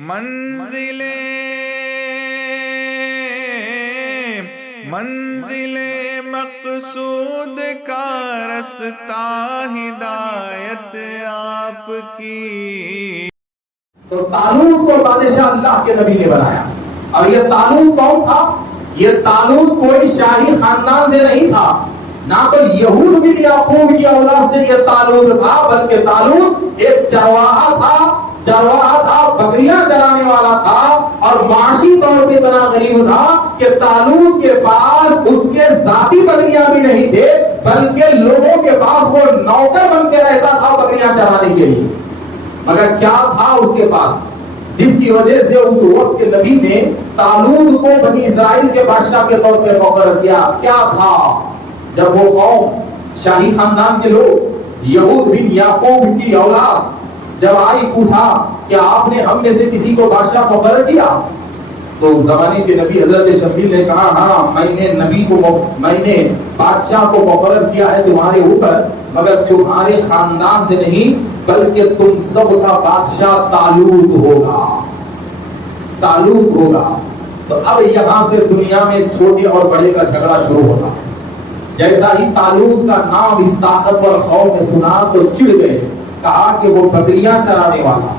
منزل مقصود کا رستہ ہدایت آپ کی. تو طالوت کو بادشاہ اللہ کے نبی نے بنایا. اور یہ طالوت کون تھا؟ یہ طالوت کوئی شاہی خاندان سے نہیں تھا، نہ تو یہود بن یعقوب کی اولاد سے یہ طالوت تھا، بلکہ طالوت ایک چرواہا تھا، بکریاں چرانے والا تھا، اور معاشی طور پہ اتنا غریب تھا کہ طالوت کے پاس اس کے ذاتی بکریاں بھی نہیں تھے، بلکہ لوگوں کے پاس وہ نوکر بن کے رہتا تھا بکریاں چرانے کے لیے. مگر کیا تھا اس کے پاس جس کی وجہ سے اس وقت کے نبی نے طالوت کو بنی اسرائیل کے بادشاہ کے طور پہ مقرر کیا؟ کیا تھا؟ جب وہ قوم شاہی خاندان کے لوگ یہود بن یعقوب کی اولاد جب آئی پوچھا کہ آپ نے ہم میں سے کسی کو بادشاہ مقرر کیا، تو زمانے کے نبی حضرت شبیل نے کہا ہاں میں نے بادشاہ کو مقرر کیا ہے تمہارے اوپر، مگر تمہارے خاندان سے نہیں بلکہ تم سب کا بادشاہ طالوت ہوگا. تو اب یہاں سے دنیا میں چھوٹے اور بڑے کا جھگڑا شروع ہوتا ہے. جیسا ہی طالوت کا نام اس طاقتور قوم نے سنا تو چڑ گئے، کہا کہ وہ بکریاں چرانے والا،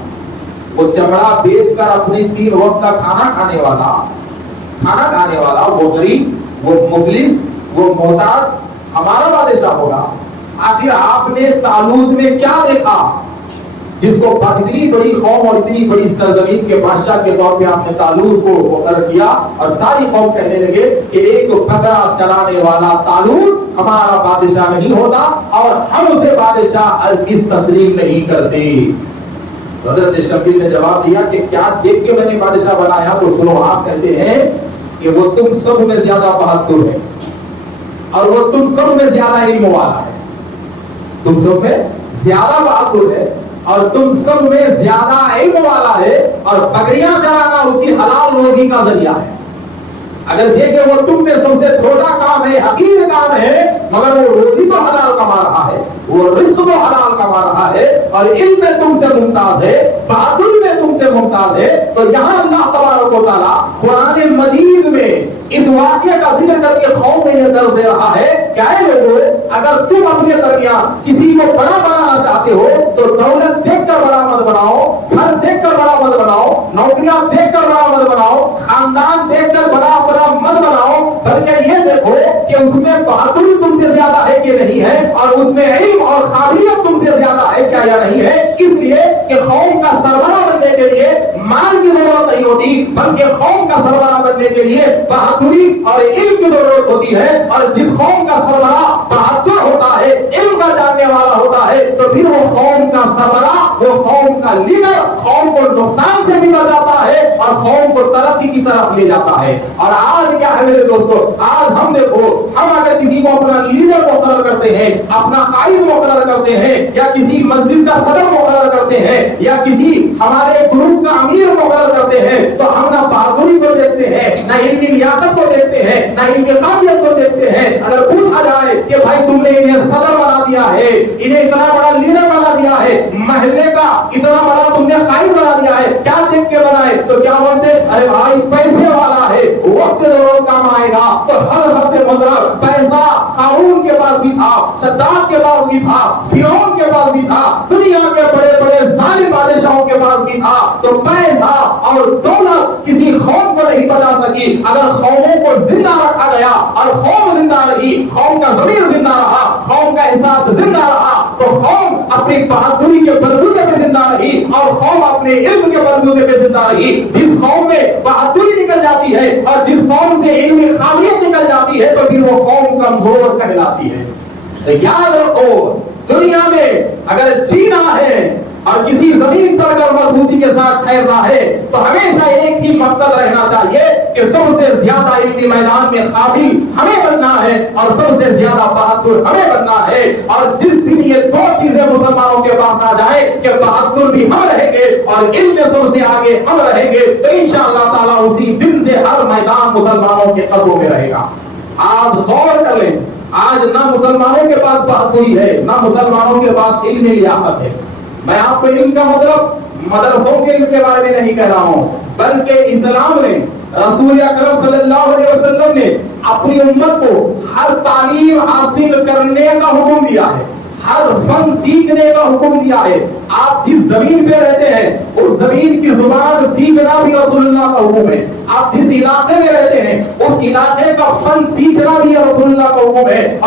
وہ چمڑا بیچ کر اپنے 3 وقت کا کھانا کھانے والا، وہ غریب، وہ مفلس، وہ محتاج ہمارا بادشاہ ہوگا. آخر آپ نے طالوت میں کیا دیکھا جس کو اتنی بڑی قوم اور اتنی بڑی سرزمین کے بادشاہ کے طور پہ آپ نے طالوت کو مقرر کیا؟ اور ساری قوم کہنے لگے کہ ایک بکرا چلانے والا طالوت ہمارا بادشاہ نہیں ہوتا اور ہم اسے بادشاہ ہرگز تسلیم نہیں کرتے. حضرت شبیل نے جواب دیا کہ کیا دیکھ کے میں نے بادشاہ بنایا؟ تو سنو، آپ کہتے ہیں کہ وہ تم سب میں زیادہ بہادر ہے اور وہ تم سب میں زیادہ علم والا ہے، تم سب میں زیادہ بہادر ہے اور تم سب میں زیادہ علم والا ہے، اور بکریاں چرانا اس کی حلال روزی کا ذریعہ ہے. اگرچہ کہ وہ تم میں سب سے چھوٹا کام ہے، حقیر کام ہے، مگر وہ روزی تو حلال کما رہا ہے، وہ رزق تو حلال کما رہا ہے، اور علم میں تم سے ممتاز ہے، بہادری میں تم سے ممتاز ہے. تو یہاں اللہ تبارک و تعالیٰ قرآن مجید میں اس واقعے کا ذکر کر کے قوم میں یہ درس دے رہا ہے کہ اے لوگوں، اگر تم اپنے درمیان کسی کو بڑا بنانا چاہتے ہو تو دولت دیکھ کر بڑا مت بناؤ، گھر دیکھ کر بڑا مت بناؤ، نوکریاں دیکھ کر بڑا مت بناؤ، خاندان دیکھ کر بڑا مت بناؤ، بلکہ یہ دیکھو کہ اس میں بہادری تم سے زیادہ ہے کہ نہیں ہے، اور اس میں علم اور قابلیت تم سے زیادہ ہے کیا یا نہیں ہے. اس لیے کہ قوم کا سربراہ بننے کے لیے مال کی ضرورت نہیں ہوتی، بلکہ قوم کا سربراہ بننے کے لیے بہادری اور علم کی ضرورت ہوتی ہے. اور جس قوم کا سربراہ بہادر ہوتا ہے، علم کا جاننے والا ہوتا ہے، تو پھر وہ قوم کا سربراہ، وہ قوم کا لیڈر قوم کو نقصان سے بھی بچاتا ہے اور قوم کو ترقی کی طرف لے جاتا ہے. اور آج کیا ہے میرے دوستو، آج ہم دیکھو، ہم اگر کسی کو اپنا لیڈر مقرر کرتے ہیں، اپنا قائد مقرر کرتے ہیں، یا کسی مسجد کا صدر مقرر کرتے ہیں، یا کسی ہمارے گروپ کا امیر مقرر کرتے ہیں، تو ہم نہ بہادری کو دیکھتے ہیں، نہ علمی لیاقت کو دیکھتے ہیں، نہ ان کی قابلیت کو دیکھتے ہیں. اگر پوچھا جائے کہ بھائی تم نے انہیں صدر بنا دیا ہے، انہیں اتنا بڑا لیڈر بنا دیا ہے، محلے کا اتنا بڑا تم نے قائد بنا دیا ہے، کیا دیکھ کے بنائے؟ تو کیا بولتے؟ ارے بھائی پیسے والا ہے، وقت ضرور کام آئے گا. تو ہر ہفتے مطلب پیسہ قارون کے پاس بھی تھا، شداد کے پاس بھی تھا، فرعون کے پاس بھی تھا، دنیا کے بڑے بڑے ظالم بادشاہوں کے پاس بھی تھا. تو پیسہ اور دولت کسی قوم کو نہیں بچا سکی. اگر قوموں کو زندہ رکھا گیا اور قوم زندہ رہی، قوم کا ضمیر زندہ رہا، قوم کا احساس زندہ رہا، تو قوم اپنی بہادری کے بلبوتے پہ زندہ رہی اور قوم اپنے علم کے بلبوتے پہ زندہ رہی. جس قوم میں بہادری نکل جاتی ہے اور جس قوم سے علمی قابلیت نکل جاتی ہے تو پھر وہ قوم کمزور کہلاتی ہے. یاد رکھو، دنیا میں اگر جینا ہے اور کسی زمین پر اگر مضبوطی کے ساتھ ٹھہرنا ہے تو ہمیشہ ایک ہی مقصد رہنا چاہیے کہ سب سے زیادہ علمی میدان میں قابل ہمیں بننا ہے اور سب سے زیادہ بہادر ہمیں بننا ہے. اور جس دن یہ 2 چیزیں مسلمانوں کے پاس آ جائیں کہ بہادر بھی ہم رہیں گے اور علم میں سب سے آگے ہم رہیں گے، تو انشاءاللہ تعالیٰ اسی دن سے ہر میدان مسلمانوں کے قدموں میں رہے گا. آج غور کر لیں، آج نہ مسلمانوں کے پاس بہادری ہے، نہ مسلمانوں کے پاس علم لیاقت ہے. میں آپ کو علم کا مطلب مدرسوں کے علم کے بارے میں نہیں کہہ رہا ہوں، بلکہ اسلام نے، رسول اکرم صلی اللہ علیہ وسلم نے اپنی امت کو ہر تعلیم حاصل کرنے کا حکم دیا ہے، ہر فن سیکھنے کا حکم دیا ہے۔ آپ جس زمین پہ رہتے ہیں اس زمین کی زبان سیکھنا بھی رسول اللہ کا حکم ہے، آپ جس علاقے میں رہتے ہیں اس علاقے کا فن سیکھنا بھی رسول اللہ کا حکم ہے۔